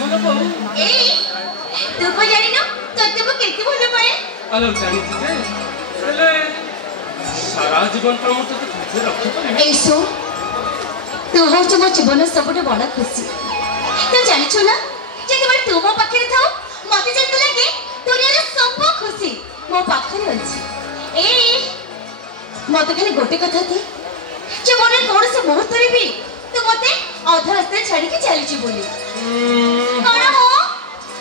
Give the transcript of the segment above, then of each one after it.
बोलो बहु ए तू को जानी ना तो तुम केते बोल पाए आलो जानी जे हेले सारा जीवन का मत तो खुशी रख पाए ए सो तू हो जो मो जीवन सबटे बड़ा खुशी तू जानि छु ना जे केवल तू मो पाखे थाओ मते जेते लागे दुनिया सब खुशी मो पाखे अछि ए मते खाली गोटे कथा थी जे मोने कोन से मुहूर्त रे भी तू मते अधा रास्ते छाड़ी के चली छी बोली कोन हो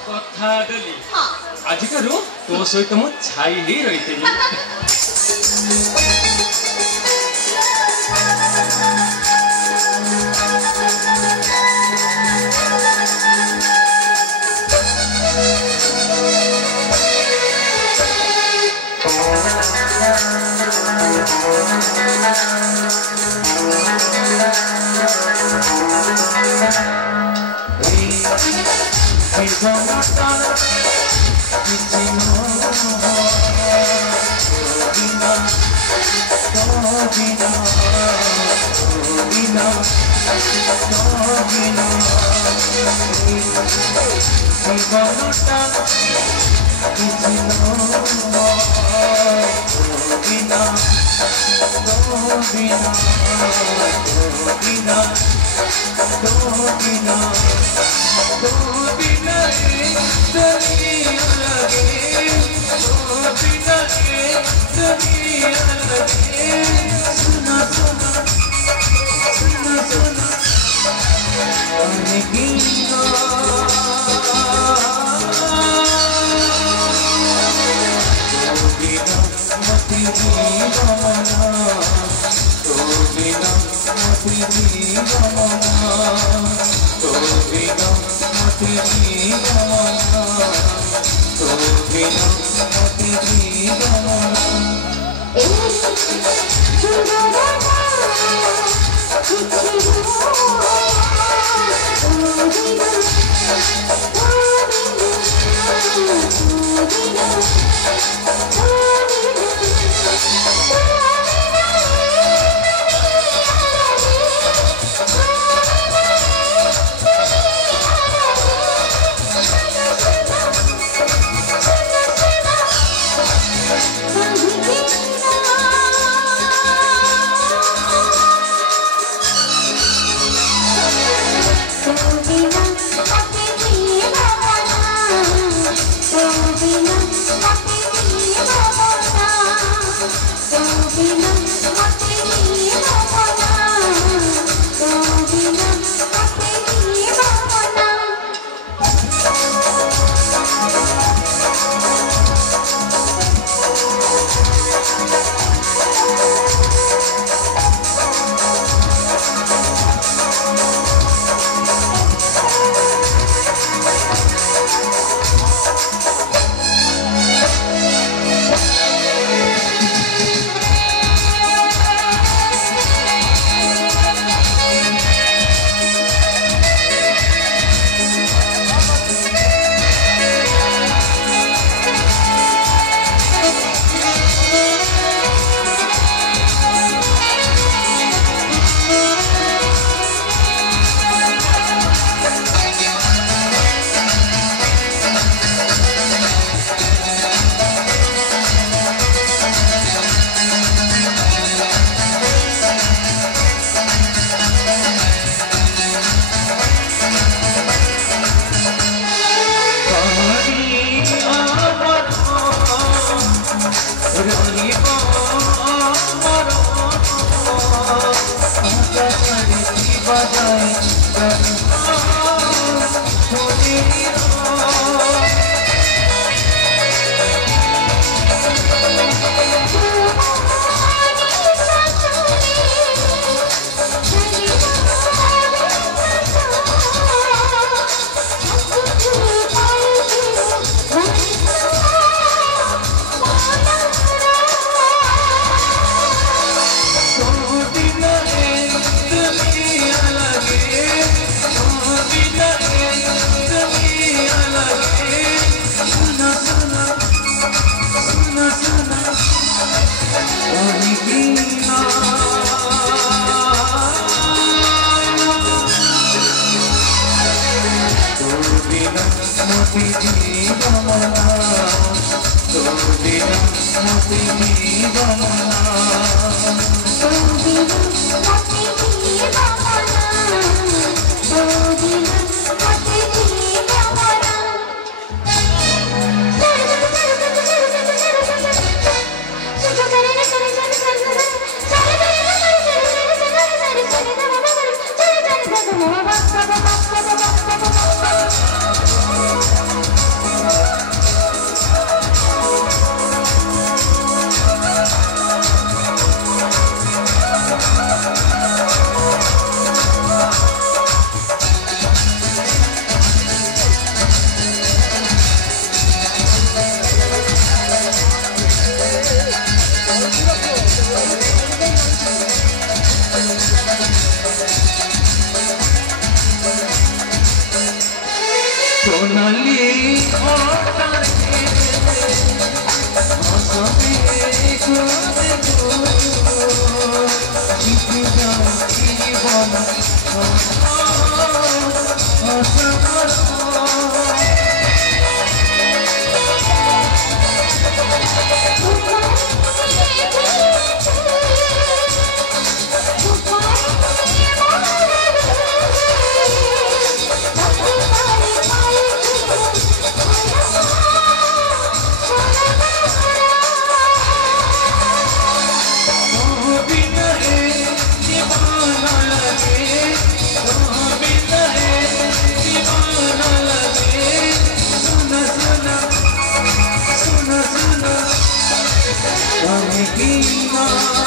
कथा डली हां आज करू तो सहित मो छाई ही रहितली की ना